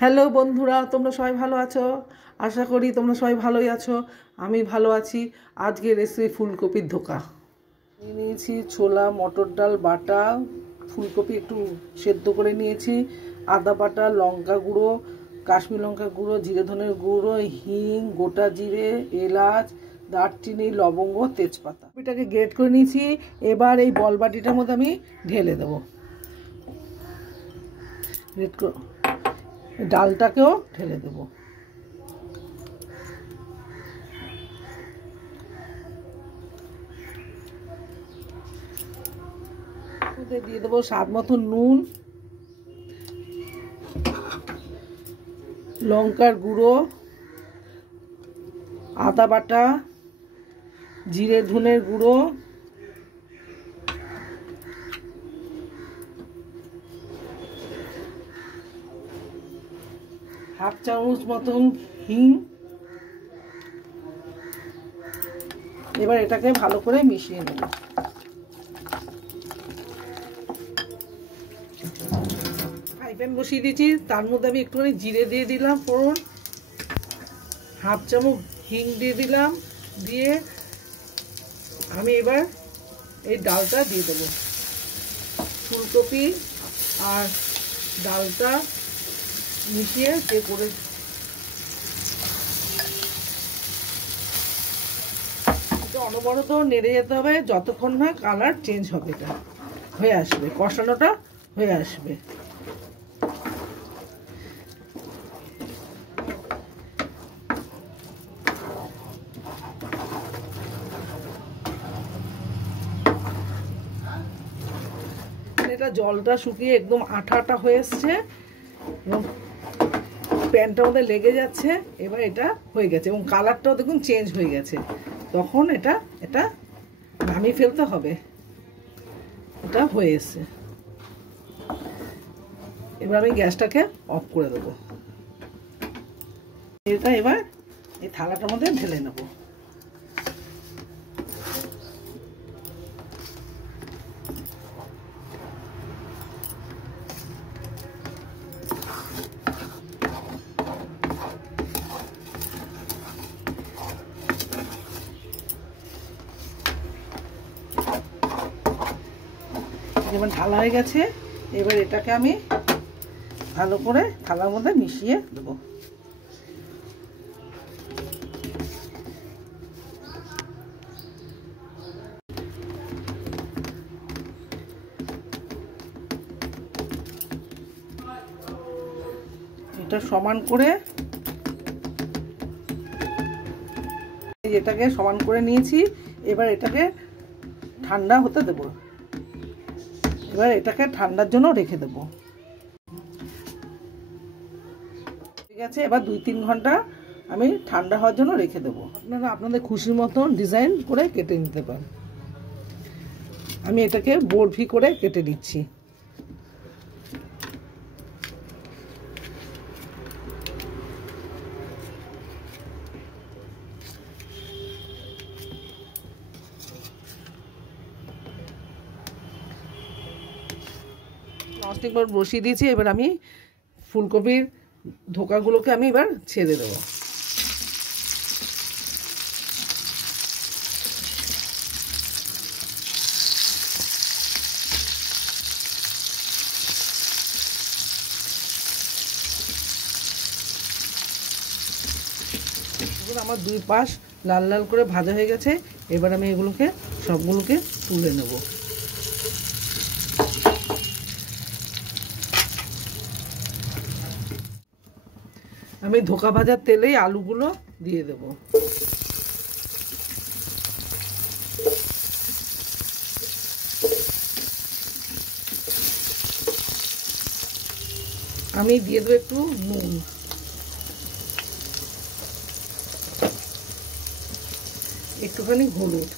Hello বন্ধুরা, তোমরা সবাই ভালো আছো? আশা করি তোমরা সবাই ভালোই আছো। আমি ভালো আছি। আজকে রেসিপি ফুলকপির ধোকা। নিয়েছি ছোলা মটর ডাল বাটা, ফুলকপি একটু সেদ্ধ করে নিয়েছি, আদা বাটা, লঙ্কা গুঁড়ো, কাশ্মীর লঙ্কা গুঁড়ো, জিরে ধনের গুঁড়ো, হিং, গোটা জিরে, এলাচ, দারচিনি, লবঙ্গ, তেজপাতা। এটাকে গ্রেট করে নিয়েছি। এবার এই বল বাটিটার মধ্যে আমি ঢেলে দেবো। ডালটাকেও ঢেলে দেবো। দিয়ে দেবো স্বাদ মতো নুন, লঙ্কার গুঁড়ো, আদা বাটা, জিরে ধনের গুঁড়ো, হাফ চামচ মতন হিং। এবার এটাকে ভালো করে মিশিয়ে নেব। ফ্রাই প্যান বসিয়ে দিয়েছি, তার মধ্যে আমি একটুখানি জিরে দিয়ে দিলাম ফোড়ন, হাফ চামচ হিং দিয়ে দিলাম, দিয়ে আমি এবার এই ডালটা দিয়ে দেবো। ফুলকপি আর ডালটা মিশিয়ে যে করে অনবরত নেড়ে যেতে হবে যতক্ষণ না কালার চেঞ্জ হবে, এটা হয়ে আসবে, কষানোটা হয়ে আসবে। এটা জলটা শুকিয়ে একদম আঠা আঠা হয়ে এসছে এবং প্যানটার মধ্যে লেগে যাচ্ছে। এবার এটা হয়ে গেছে এবং কালারটাও দেখুন চেঞ্জ হয়ে গেছে। তখন এটা নামিয়ে ফেলতে হবে। এটা হয়ে এসছে। এবার আমি গ্যাসটাকে অফ করে দেবো। এটা এবার এই থালাটার মধ্যে ঢেলে নেব। যেমন ঢালা হয়ে গেছে, এবার এটাকে আমি ভালো করে থালার মধ্যে মিশিয়ে দেবো। এটা সমান করে এটাকে সমান করে নিয়েছি। এবার এটাকে ঠান্ডা হতে দেব। এবার এটাকে ঠান্ডার জন্য রেখে দেব। ঠিক আছে, এবার 2-3 ঘন্টা আমি ঠান্ডা হওয়ার জন্য রেখে দেবো। আপনারা আপনাদের খুশির মতন ডিজাইন করে কেটে নিতে পারেন। আমি এটাকে বরফি করে কেটে নিচ্ছি। ননস্টিক বোর্ড বসিয়ে দিয়েছি। এবার আমি ফুলকপির ধোকাগুলোকে আমি এবার ছেড়ে দেবো। আমার 2 পাশ লাল লাল করে ভাজা হয়ে গেছে। এবার আমি এগুলোকে সবগুলোকে তুলে নেব। আমি ধোকা ভাজার তেলেই আলুগুলো দিয়ে দেব। আমি দিয়ে দেবো একটু নুন, একটুখানি হলুদ,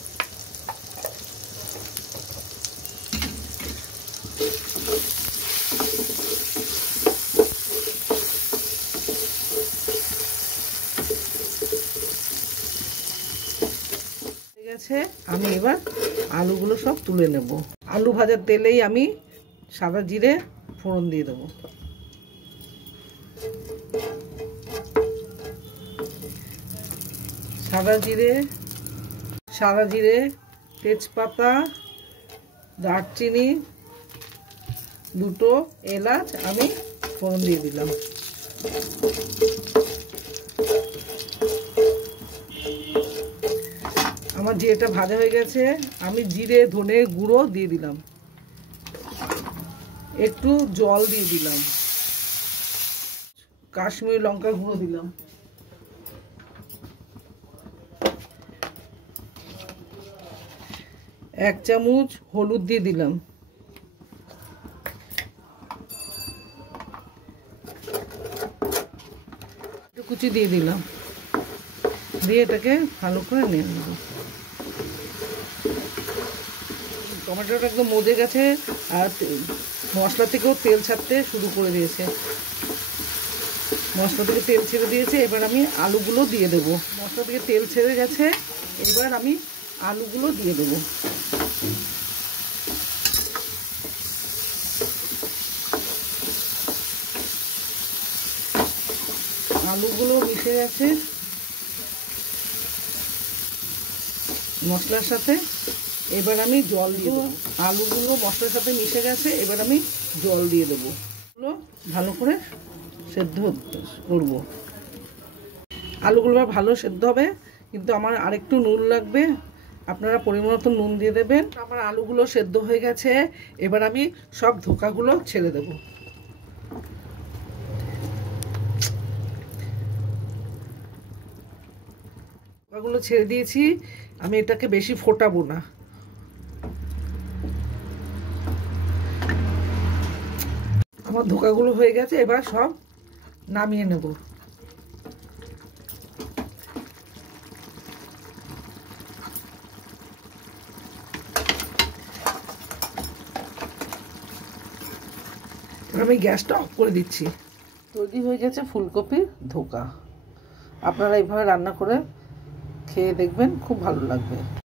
ঠিক আছে। আমি এবার আলুগুলো সব তুলে নেব। আলু ভাজার তেলেই আমি সাদা জিরে ফোড়ন দিয়ে দেবো। সাদা জিরে, তেজপাতা, দারচিনি, দুটো এলাচ আমি ফোড়ন দিয়ে দিলাম। আমার জিরেটা ভাজা হয়ে গেছে, আমি জিরে ধনে গুঁড়ো দিয়ে দিলাম, একটু জল দিয়ে দিলাম, কাশ্মীরি লঙ্কার গুঁড়ো দিলাম, এক চামচ হলুদ দিয়ে দিলাম, একটু কুচি দিয়ে দিলাম, দিয়ে এটাকে ভালো করে নিয়ে নেব। টমেটোটা একদম মজে গেছে আর মশলা থেকেও তেল ছাড়তে শুরু করে দিয়েছে। মশলা থেকে তেল ছেড়ে দিয়েছে, এবার আমি আলুগুলো দিয়ে দেবো। মশলা থেকে তেল ছেড়ে গেছে, এবার আমি আলুগুলো দিয়ে দেবো। আলুগুলো মিশে গেছে মশলার সাথে, এবার আমি জল দিয়ে দেবো। আলুগুলো মশলার সাথে মিশে গেছে, এবার আমি জল দিয়ে দেবো। ভালো করে সেদ্ধ করব। আলুগুলো ভালো সেদ্ধ হবে, কিন্তু আমার আরেকটু নুন লাগবে, আপনারা পরিমাণ মতো নুন দিয়ে দেবেন। আমার আলুগুলো সেদ্ধ হয়ে গেছে, এবার আমি সব ধোকাগুলো ছেড়ে দেব। ধোকাগুলো ছেড়ে দিয়েছি, আমি এটাকে বেশি ফোটাবো না। আমার ধোকাগুলো হয়ে গেছে, এবার সব নামিয়ে নেব। আমি গ্যাসটা অফ করে দিচ্ছি। তৈরি হয়ে গেছে ফুলকপির ধোকা। আপনারা এইভাবে রান্না করে খেয়ে দেখবেন, খুব ভালো লাগবে।